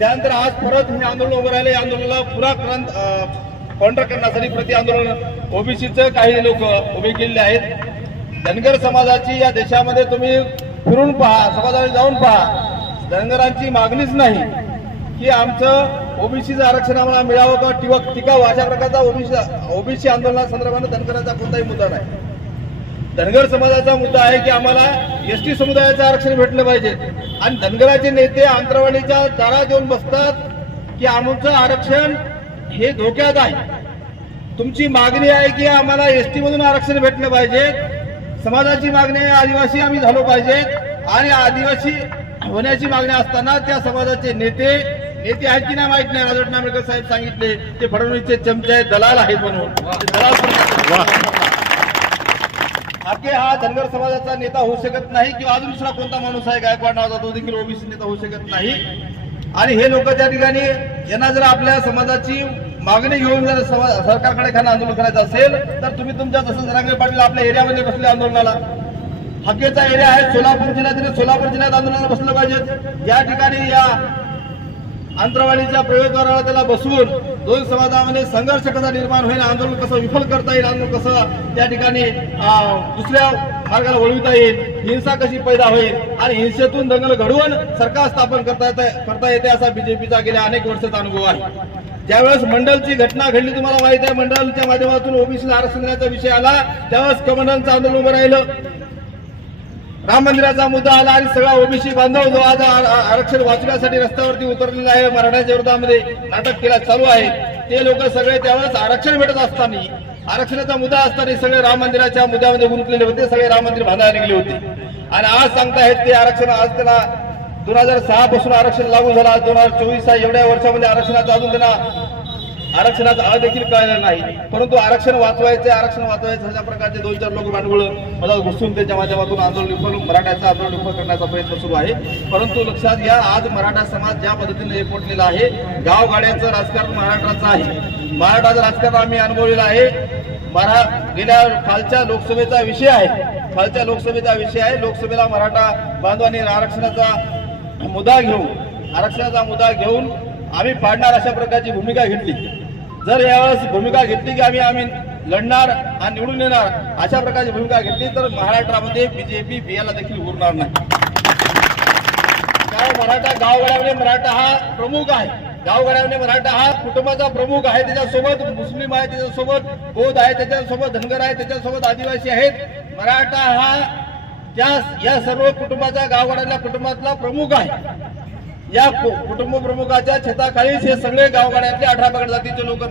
त्यानंतर आज परत हे आंदोलन उभं राहिले. आंदोलनाला पुरा काउंटर करण्यासाठी प्रति आंदोलन ओबीसीचं काही लोक उभे केलेले आहेत. धनगर समाजाची या देशामध्ये तुम्ही फिरून पहा, समाजाला जाऊन पहा, धनगरांची मागणीच नाही की आमचं ओबीसीचं आरक्षण आम्हाला मिळावं किंवा टिकावं. अशा प्रकारचा ओबीसी आंदोलनासंदर्भात धनगरांचा कोणताही मुद्दा नाही. धनगर समाजाचा मुद्दा आहे की आम्हाला एसटी समुदायाचं आरक्षण भेटलं पाहिजे. आणि धनगराचे नेते आंतरवाडीच्या दारात येऊन बसतात की आमचं आरक्षण हे धोक्यात आहे. तुमची मागणी आहे की आम्हाला एसटी मधून आरक्षण भेटलं पाहिजे. समाजाची मागणी आहे आदिवासी आम्ही झालो पाहिजे. आणि आदिवासी होण्याची मागणी असताना त्या समाजाचे नेते आहेत की नाही माहित नाही. राजवट नामेकर साहेब सांगितले ते फडणवीसचे चमचे आहेत, दलाल आहेत म्हणून. हाके हा धनगर समाजाचा नेता होऊ शकत नाही किंवा अजून दुसरा कोणता माणूस आहे गायकवाड नावाचा तो देखील ओबीसी नेता होऊ शकत नाही. आणि हे लोक त्या ठिकाणी यांना जर आपल्या समाजाची मागणी घेऊन जर सरकारकडे एखादं आंदोलन करायचं असेल तर तुम्ही तुमच्या जसं जरांगे पाटील आपल्या एरियामध्ये बसले आंदोलनाला. हक्केचा एरिया आहे सोलापूर जिल्ह्यात, सोलापूर जिल्ह्यात आंदोलनाला बसलं पाहिजे. या ठिकाणी या आंतरवाडीच्या प्रवेशद्वाराला त्याला बसवून दोन समाजामध्ये संघर्ष कसा निर्माण होईल, आंदोलन कसं विफल करता येईल, आंदोलन कसं त्या ठिकाणी दुसऱ्या मार्गाला वळविता येईल, हिंसा कशी पैदा होईल आणि हिंसेतून दंगल घडवून सरकार स्थापन करता येते असा बीजेपीचा गेल्या अनेक वर्षाचा अनुभव आहे. ज्यावेळेस मंडलची घटना घडली तुम्हाला माहित आहे, मंडलच्या माध्यमातून ओबीसी आरक्षण देण्याचा विषय आला त्यावेळेस कमंडलचं आंदोलन उभं राहिलं. राम मंदिराचा मुद्दा आला आणि सगळा ओबीसी बांधव जो आज आरक्षण वाचवण्यासाठी रस्त्यावरती उतरलेला आहे, मराठ्याच्या विरोधामध्ये नाटक केला चालू आहे, ते लोक सगळे त्यावेळेस आरक्षण भेटत असताना, आरक्षणाचा मुद्दा असताना सगळे राम मंदिराच्या मुद्द्यामध्ये गुंतलेले होते, सगळे राम मंदिर बांधायला निघले होते. आणि आज सांगतायत ते आरक्षण आज त्याला 2006 पासून आरक्षण लागू झाला, 2024 आहे, एवढ्या वर्षामध्ये आरक्षणाचा अजून त्यांना आरक्षणाचा देखील कळलेला नाही. परंतु आरक्षण वाचवायचे अशा प्रकारचे 2-4 लोक भांडवळ मला घुसून त्याच्या माध्यमातून आंदोलन विफल, मराठ्याचं आंदोलन विफल करण्याचा प्रयत्न सुरू आहे. परंतु लक्षात घ्या, आज मराठा समाज ज्या पद्धतीने एकवटलेला आहे, गावगाड्याचं राजकारण महाराष्ट्राचं आहे. मराठाचं राजकारण आम्ही अनुभवलेलं आहे. गेल्या कालच्या लोकसभेचा विषय आहे, लोकसभेला मराठा बांधवांनी आरक्षणाचा मुद्दा घेऊन आम्ही पाडणार अशा प्रकारची भूमिका घेतली. जर यावेळेस भूमिका घेतली की आम्ही लढणार आणि निवडून येणार अशा प्रकारची भूमिका घेतली तर महाराष्ट्रामध्ये बीजेपी बियाला देखील उरणार नाही. कारण मराठा गावगाड्यामध्ये मराठा हा प्रमुख आहे, गावगाड्यामध्ये मराठा हा कुटुंबाचा प्रमुख आहे. त्याच्यासोबत मुस्लिम आहे, त्याच्यासोबत बौद्ध आहे, त्याच्यासोबत धनगर आहे, त्याच्यासोबत आदिवासी आहेत. मराठा हा या सर्व कुटुंबाच्या गावगाड्यातल्या कुटुंबातला प्रमुख आहे. या कुटुंब प्रमुखाच्या छताखालीच हे सगळे गावगाड्यातले 18 पगड जातीचे लोक